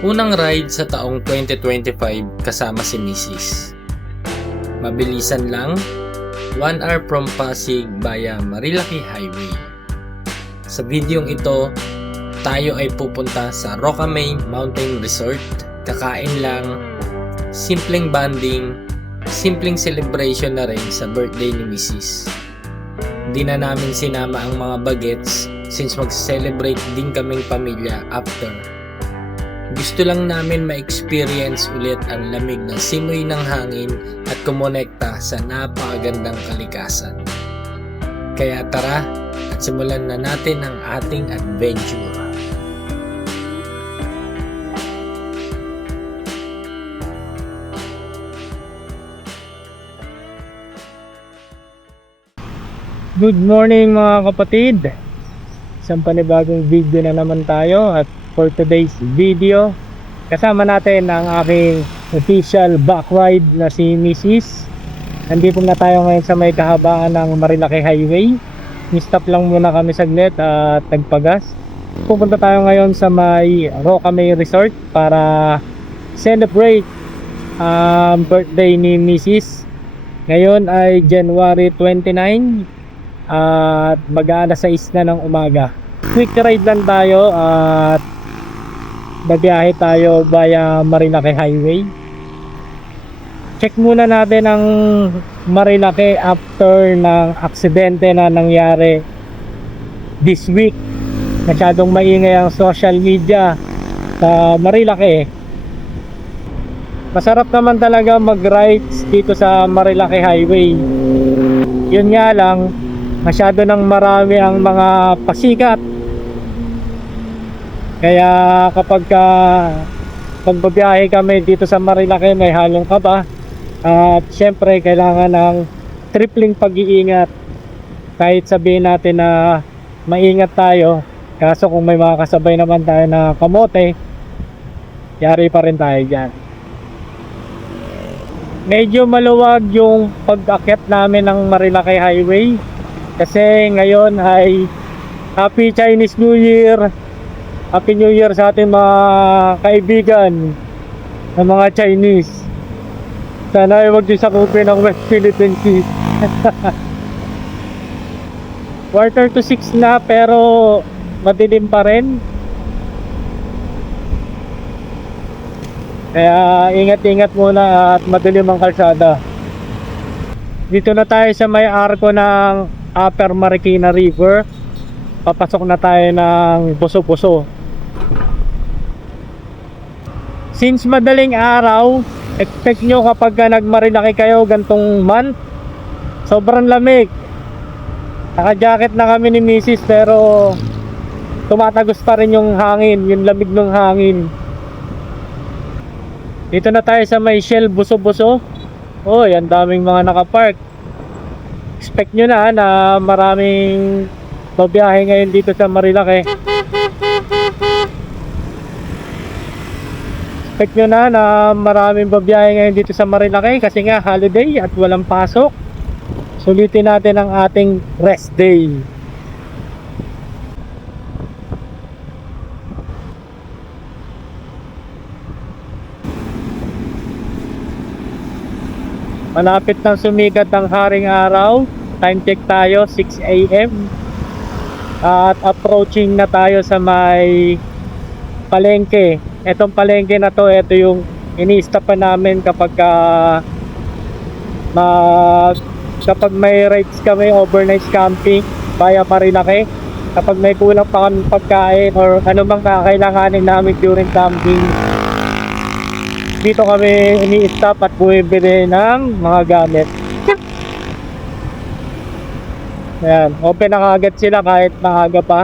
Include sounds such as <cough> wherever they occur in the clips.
Unang ride sa taong 2025 kasama si Mrs. Mabilisan lang, 1 hour from Pasig via Marilaki Highway. Sa videong ito, tayo ay pupunta sa Rocamay Mountain Resort. Kakain lang, simpleng banding, simpleng celebration na rin sa birthday ni Mrs. Di na namin sinama ang mga bagets since mag-celebrate din kaming pamilya after gusto lang namin ma-experience ulit ang lamig ng simoy ng hangin at kumonekta sa napakagandang kalikasan. Kaya tara at simulan na natin ang ating adventure. Good morning mga kapatid Isang panibagong video na naman tayo At for today's video Kasama natin ang aking official back ride na si Mrs. Nandito na tayo ngayon sa may kahabaan ng Marilaki Highway Ni-stop lang muna kami saglit at nagpagas Pupunta tayo ngayon sa may Rocamay Resort Para celebrate ang birthday ni Mrs. Ngayon ay January 29 at mag-aalas 6 na ng umaga. Quick ride lang tayo at babiyahe tayo via Marilaki Highway. Check muna natin ang Marilaki after ng aksidente na nangyari this week. Masyadong maingay ang social media sa Marilaki. Masarap naman talaga mag-rides dito sa Marilaki Highway. Yun nga lang, masyado nang marami ang mga pasikat kaya kapag ka pagbabiyahe kami dito sa Marilaki may halong kaba. At syempre kailangan ng tripling pag-iingat. Kahit sabihin natin na maingat tayo kaso kung may mga kasabay naman tayo na kamote yari pa rin tayo dyan. Medyo maluwag yung pag-akit namin ng Marilaki Highway. Kasi ngayon ay Happy Chinese New Year Happy New Year sa ating mga kaibigan ng mga Chinese. Sana ay huwag din sakupin ng West Philippine Sea. <laughs> Quarter to 6 na pero madilim pa rin. Kaya ingat-ingat muna at madilim ang kalsada. Dito na tayo sa may arko ng Upper Marikina River. Papasok na tayo ng Buso-Buso since madaling araw expect nyo kapag ka nagmarilaki kayo gantong month sobrang lamig. Naka jacket na kami ni Mrs. pero tumatagos pa rin yung hangin yung lamig ng hangin. Dito na tayo sa may Shell Buso-Buso. Oh yan daming mga nakapark. Expect nyo na na maraming babiyahe ngayon dito sa Marilaki expect nyo na na maraming babiyahe ngayon dito sa Marilaki kasi nga holiday at walang pasok sulitin natin ang ating rest day Malapit nang sumikat ang haring araw. Time check tayo, 6 a.m. At approaching na tayo sa may palengke. Etong palengke na to, ito yung ini-stop pa namin kapag ka mag kapag may rides kami overnight camping via Marilaki kapag may kulang pa kami pagkain or ano bang kakailanganin namin during camping dito kami ini-stop at bumibili ng mga gamit. Ayan, open na kagad sila kahit maaga pa.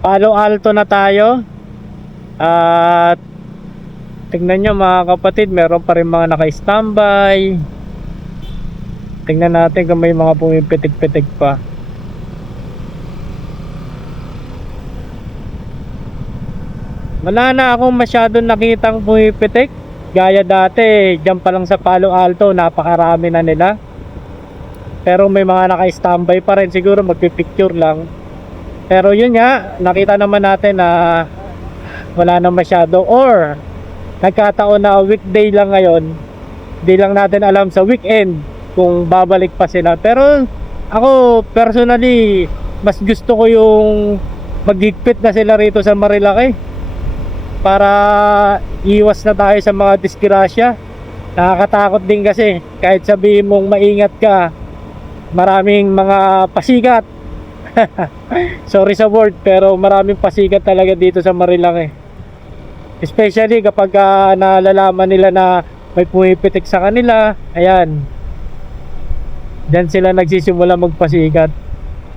Palo Alto na tayo. At tingnan nyo mga kapatid, meron pa rin mga naka-standby. Tingnan natin kung may mga pumipitik-pitik pa. Wala na akong masyadong nakitang pumipitik. Gaya dati, dyan pa lang sa Palo Alto, napakarami na nila. Pero may mga naka-standby pa rin, siguro magpipicture lang. Pero yun nga, nakita naman natin na wala na masyado. Or, nagkataon na weekday lang ngayon, di lang natin alam sa weekend kung babalik pa sila. Pero ako personally, mas gusto ko yung maghigpit na sila rito sa Marilaki para iwas na tayo sa mga disgrasya. Nakakatakot din kasi kahit sabihin mong maingat ka, maraming mga pasikat. <laughs> Sorry sa word pero maraming pasikat talaga dito sa Marilaki. Especially kapag ah, nalalaman nila na may pumipitik sa kanila, ayan. Diyan sila nagsisimula magpasikat.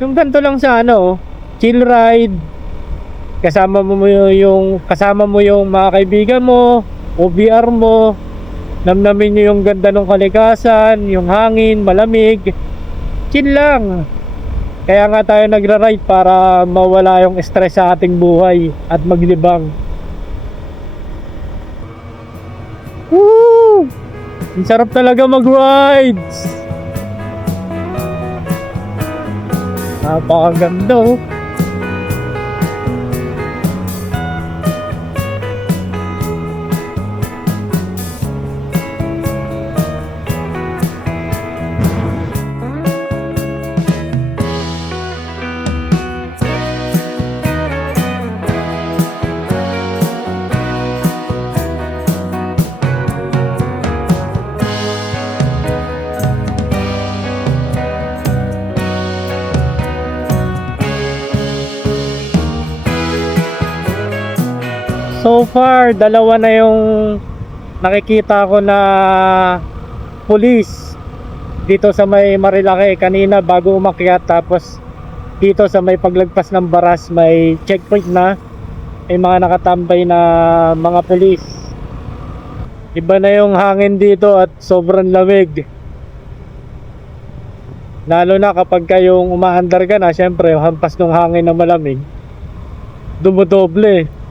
Yung ganito lang sa ano, chill ride, kasama mo yung kasama mo yung mga kaibigan mo, OBR mo, namnamin nyo yung ganda ng kalikasan, yung hangin, malamig. Chill lang. Kaya nga tayo nagra-ride para mawala yung stress sa ating buhay at maglibang. Woo! Ang sarap talaga mag-rides. Napakaganda oh. So far, dalawa na yung nakikita ko na police dito sa may Marilaki kanina bago umakyat tapos dito sa may paglagpas ng baras may checkpoint na. May mga nakatambay na mga police. Iba na yung hangin dito at sobrang lamig. Lalo na kapag kayong umaandar ka na syempre hampas ng hangin na malamig. Dumudoble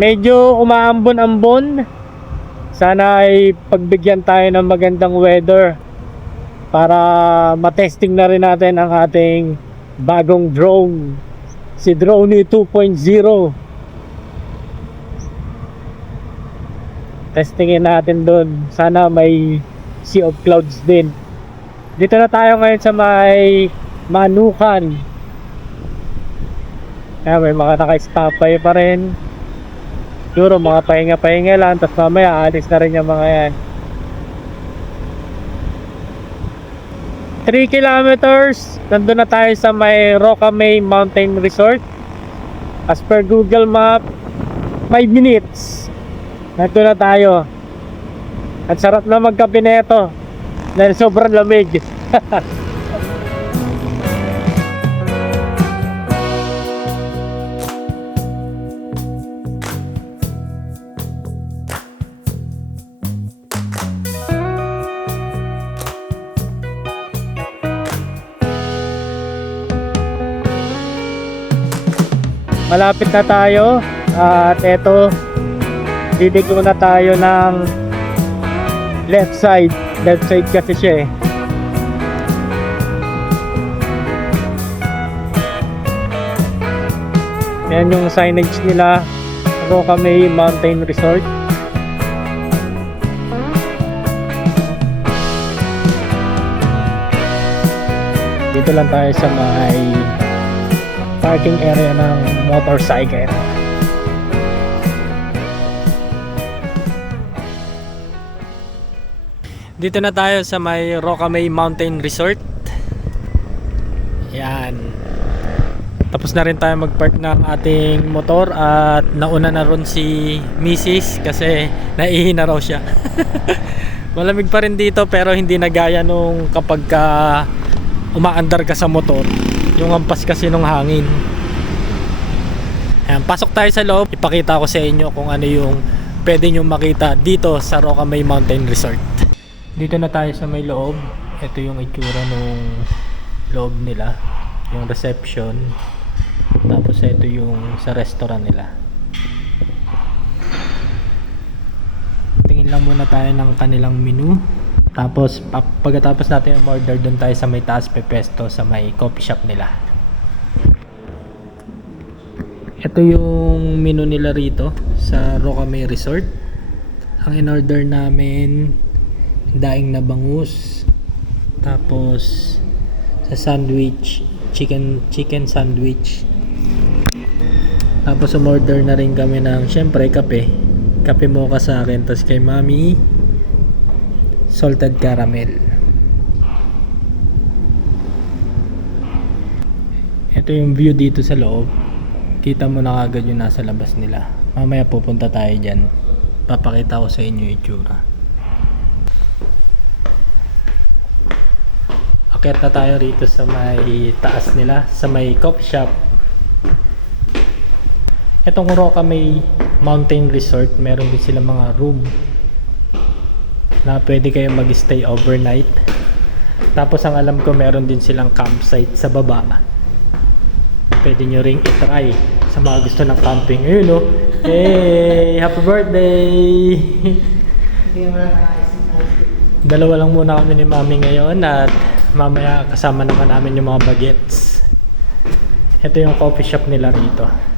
medyo umaambon-ambon. Sana ay pagbigyan tayo ng magandang weather para matesting na rin natin ang ating bagong drone. Si Drone 2.0. Testingin natin doon. Sana may sea of clouds din. Dito na tayo ngayon sa may Manukan. Kaya may mga naka-stopay pa rin. Siguro mga pahinga-pahinga lang tapos mamaya aalis na rin yung mga yan. 3 kilometers nandun na tayo sa may Rocamay Mountain Resort. As per Google Map 5 minutes. Nandun na tayo. At sarap na magkape neto dahil sobrang lamig <laughs> malapit na tayo at eto didigo na tayo ng left side. Left side kasi siya eh. Yan yung signage nila Rocamay Mountain Resort. Dito lang tayo sa may parking area ng motorcycle. Dito na tayo sa may Rocamay Mountain Resort. Yan. Tapos na rin tayo magpark ng ating motor at nauna na ron si Mrs. kasi naihina raw siya. <laughs> Malamig pa rin dito pero hindi na gaya nung kapag ka umaandar ka sa motor. Yung ampas kasi nung hangin. Ayan, pasok tayo sa loob. Ipakita ko sa inyo kung ano yung pwede nyo makita dito sa Rocamay Mountain Resort. Dito na tayo sa may loob. Ito yung itsura nung loob nila. Yung reception. Tapos ito yung sa restaurant nila. Tingin lang muna tayo ng kanilang menu. Tapos pa- pagkatapos natin order doon tayo sa may taas pepesto sa may coffee shop nila. Ito yung menu nila rito sa Rocamay Resort. Ang in-order namin daing na bangus. Tapos sa sandwich, chicken chicken sandwich. Tapos umorder na rin kami ng syempre kape. Kape mocha sa akin tapos kay Mami salted caramel. Ito yung view dito sa loob. Kita mo na kagad yung nasa labas nila. Mamaya pupunta tayo dyan. Papakita ko sa inyo yung itsura. Akit na tayo rito sa may taas nila, sa may coffee shop. Itong Roca may mountain resort, meron din sila mga room na pwede kayo mag-stay overnight. Tapos ang alam ko meron din silang campsite sa baba. Pwede nyo ring itry sa mga gusto ng camping. Ayun no. Hey! Happy birthday! Dalawa lang muna kami ni Mami ngayon at mamaya kasama naman namin yung mga bagets. Ito yung coffee shop nila rito.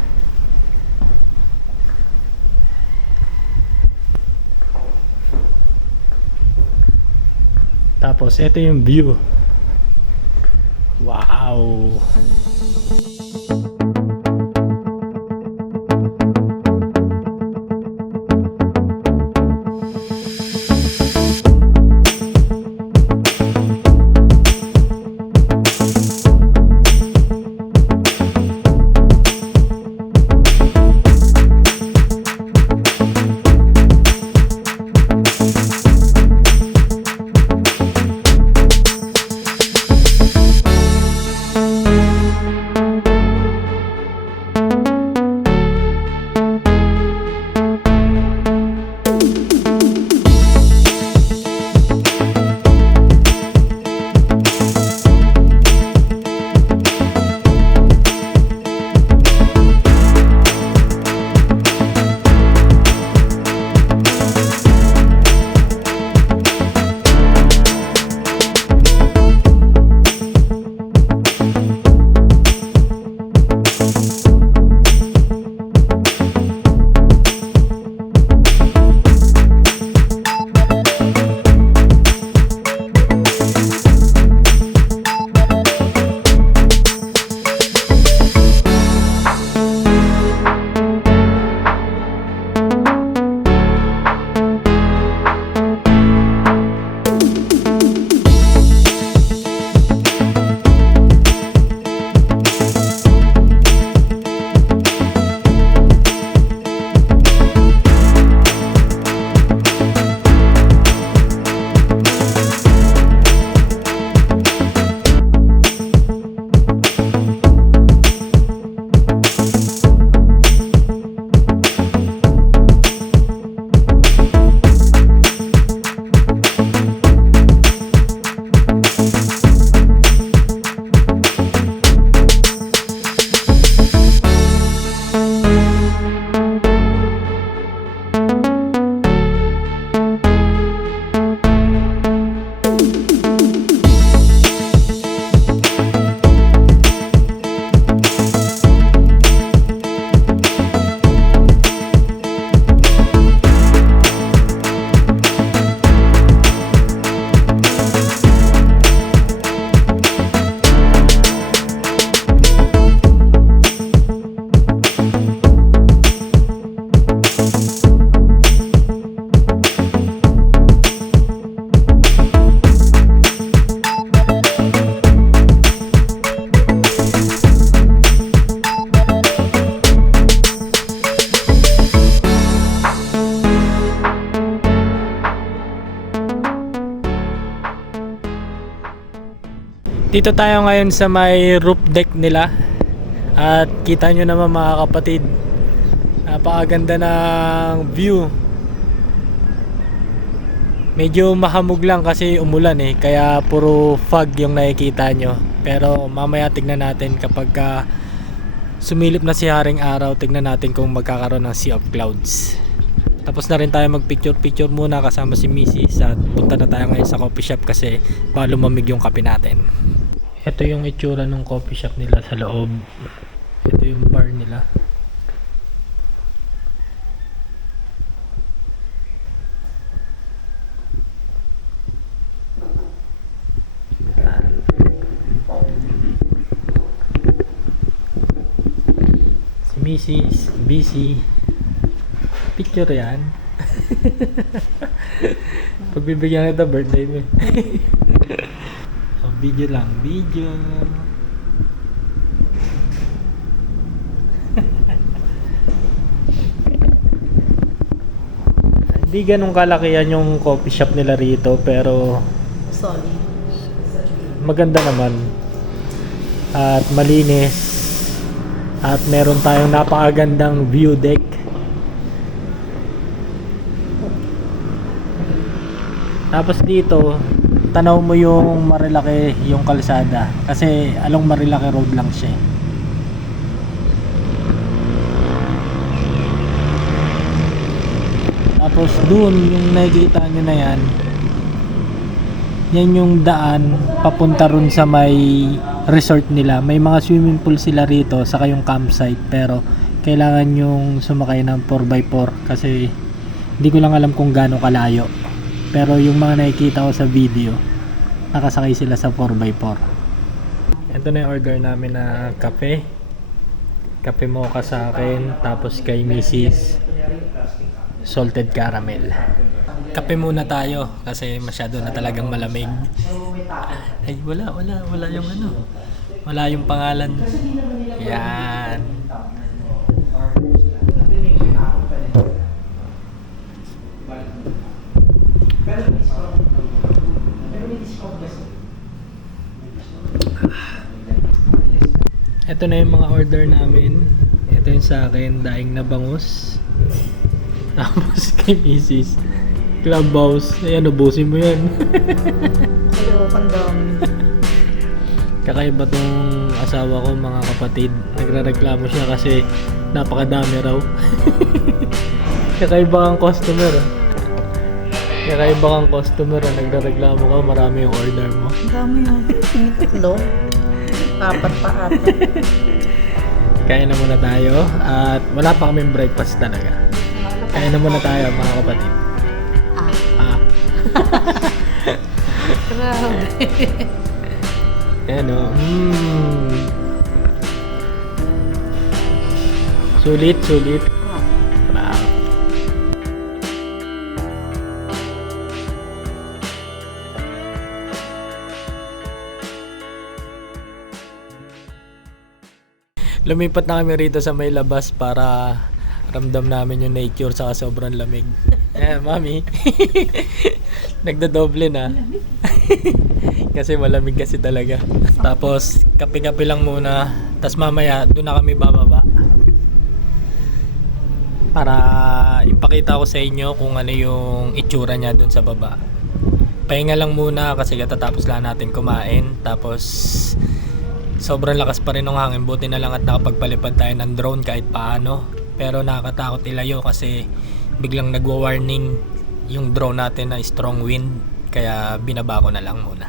Tapos ito yung view. Wow! Dito tayo ngayon sa may roof deck nila. At kita nyo naman mga kapatid, napakaganda ng view. Medyo mahamog lang kasi umulan eh, kaya puro fog yung nakikita nyo. Pero mamaya tignan natin kapag ka sumilip na si Haring Araw, tignan natin kung magkakaroon ng sea of clouds. Tapos na rin tayo magpicture picture muna kasama si Mrs. at punta na tayo ngayon sa coffee shop kasi baka lumamig yung kape natin. Ito yung itsura ng coffee shop nila sa loob. Ito yung bar nila. Si Mrs. busy. Picture yan. <laughs> Pagbibigyan kita birthday mo. <laughs> video lang, video. Hindi ganun kalakihan yung coffee shop nila rito pero Sorry. maganda naman at malinis at meron tayong napakagandang view deck tapos dito tanaw mo yung Marilaki yung kalsada kasi along Marilaki road lang siya tapos dun yung nakikita nyo na yan yan yung daan papunta ron sa may resort nila. May mga swimming pool sila rito saka yung campsite pero kailangan yung sumakay ng 4x4 kasi hindi ko lang alam kung gaano kalayo. Pero yung mga nakikita ko sa video, nakasakay sila sa 4x4. Ito na yung order namin na kape. Kape mocha sa akin, tapos kay Mrs. Salted caramel. Kape muna tayo kasi masyado na talagang malamig. Ay, wala, wala, wala yung ano. Wala yung pangalan. Yan. Ito na yung mga order namin. Ito yung sa akin, daing na bangus. <laughs> Tapos kay Mrs. Clubhouse. Ayan, ubusin mo yan. Kang dami. <laughs> Kakaiba tong asawa ko mga kapatid. Nagre-reklamo siya kasi napakadami raw. <laughs> Kakaiba kang customer ah. Kakaiba kang customer ah. Nagre-reklamo ka, marami yung order mo. Ang dami yun. Tatlo. Apat pa ata. <laughs> Kaya na muna tayo at wala pa kaming breakfast talaga. Kaya na muna tayo mga kapatid. Ah. Ah, <laughs> Grabe. ayan o. Mm. Sulit, sulit. Lumipat na kami rito sa may labas para ramdam namin yung nature sa sobrang lamig. <laughs> Eh, mami. <laughs> Nagdadoble na. <laughs> kasi malamig kasi talaga. Tapos, kape-kape lang muna. Tapos mamaya, doon na kami bababa. Para ipakita ko sa inyo kung ano yung itsura niya doon sa baba. Pahinga lang muna kasi katatapos lang natin kumain. Tapos, sobrang lakas pa rin ng hangin. Buti na lang at nakapagpalipad tayo ng drone kahit paano. Pero nakakatakot ilayo kasi biglang nagwa-warning yung drone natin na strong wind. Kaya binaba ko na lang muna.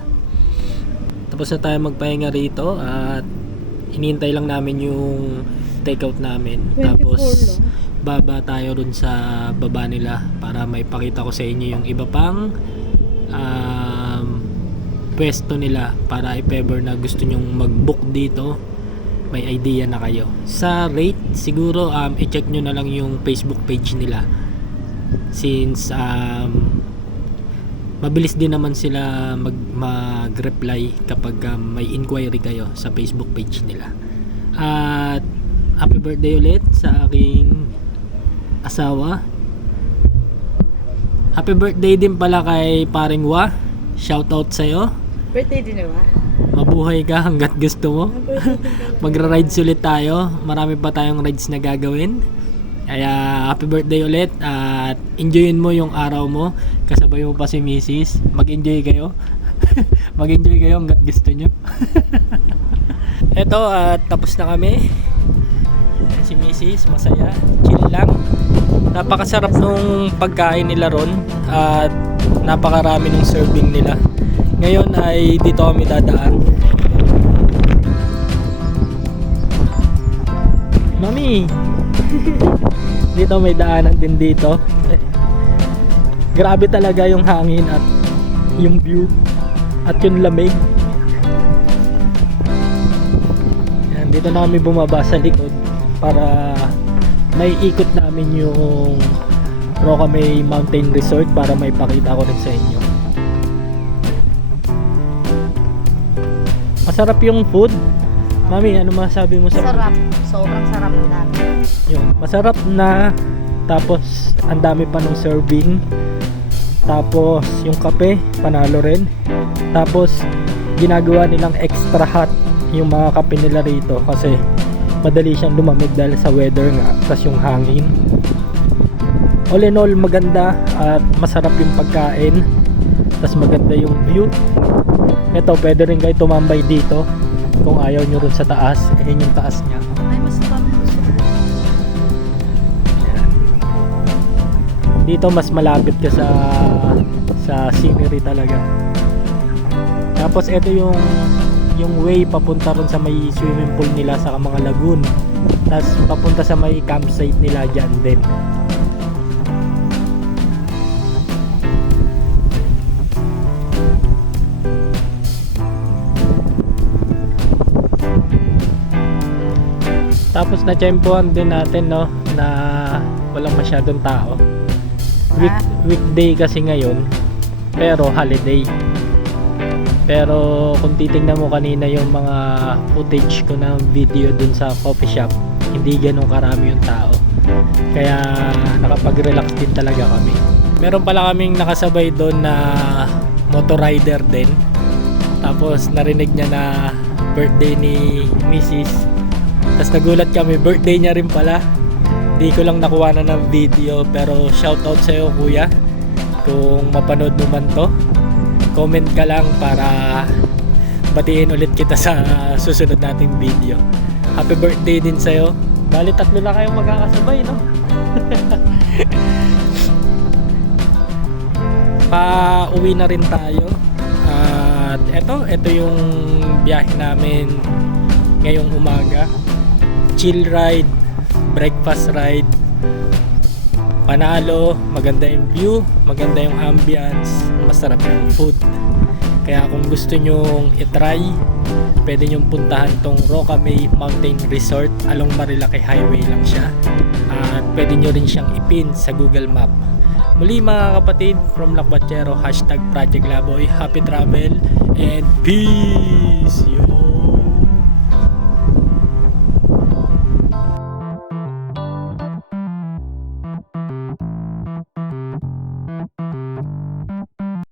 Tapos na tayo magpahinga rito at hinihintay lang namin yung takeout namin. 24 Tapos baba tayo rin sa baba nila para maipakita ko sa inyo yung iba pang um, pwesto nila para if ever na gusto nyong mag-book dito may idea na kayo. Sa rate, siguro um, i-check nyo na lang yung Facebook page nila since um, mabilis din naman sila mag, mag-reply kapag um, may inquiry kayo sa Facebook page nila. At happy birthday ulit sa aking asawa. Happy birthday din pala kay paring Wa. Shout out sa'yo. Birthday din ba? Mabuhay ka hanggat gusto mo. <laughs> Magra-rides ulit tayo. Marami pa tayong rides na gagawin. Kaya happy birthday ulit at enjoyin mo yung araw mo. Kasabay mo pa si Mrs. Mag-enjoy kayo. <laughs> Mag-enjoy kayo hanggat gusto nyo. <laughs> Eto at tapos na kami. Si Mrs. masaya. Chill lang. Napakasarap nung pagkain nila ron at napakarami ng serving nila. Ngayon ay dito kami dadaan. Mami! <laughs> dito may daanan din dito. <laughs> Grabe talaga yung hangin at yung view at yung lamig. Yan, dito na kami bumaba sa likod para may ikot namin yung Rocamay Mountain Resort para may pakita ko rin sa inyo. Masarap yung food. Mami, ano masabi mo sa Sarap. Sobrang sarap na. yun, masarap na tapos ang dami pa ng serving tapos yung kape panalo rin tapos ginagawa nilang extra hot yung mga kape nila rito kasi madali siyang lumamig dahil sa weather nga tapos yung hangin all in all maganda at masarap yung pagkain tapos maganda yung view. Ito pwede rin kayo tumambay dito kung ayaw nyo rin sa taas. Ayun yung taas niya. Ay, mas dito mas malapit ka sa sa scenery talaga. Tapos ito yung yung way papunta ron sa may swimming pool nila sa mga lagoon. Tapos papunta sa may campsite nila dyan din tapos na tsempohan din natin no na walang masyadong tao. Week, Ah. weekday kasi ngayon pero holiday. Pero kung titingnan mo kanina yung mga footage ko ng video dun sa coffee shop hindi ganun karami yung tao. Kaya nakapag-relax din talaga kami. Meron pala kaming nakasabay doon na motor rider din. Tapos narinig niya na birthday ni Mrs. Tapos nagulat kami, birthday niya rin pala. Di ko lang nakuha na ng video pero shoutout sa iyo kuya. Kung mapanood mo man to, comment ka lang para batiin ulit kita sa susunod nating video. Happy birthday din sa iyo. Bali tatlo na kayong magkakasabay, no? <laughs> Pa-uwi na rin tayo. At eto, eto yung biyahe namin ngayong umaga chill ride, breakfast ride, panalo, maganda yung view, maganda yung ambience, masarap yung food. Kaya kung gusto nyong itry, pwede nyong puntahan tong Rocamay Mountain Resort along Marilaki Highway lang siya. At pwede nyo rin siyang ipin sa Google Map. Muli mga kapatid, from Lakbatchero, hashtag Project Laboy, happy travel, and peace! Yo!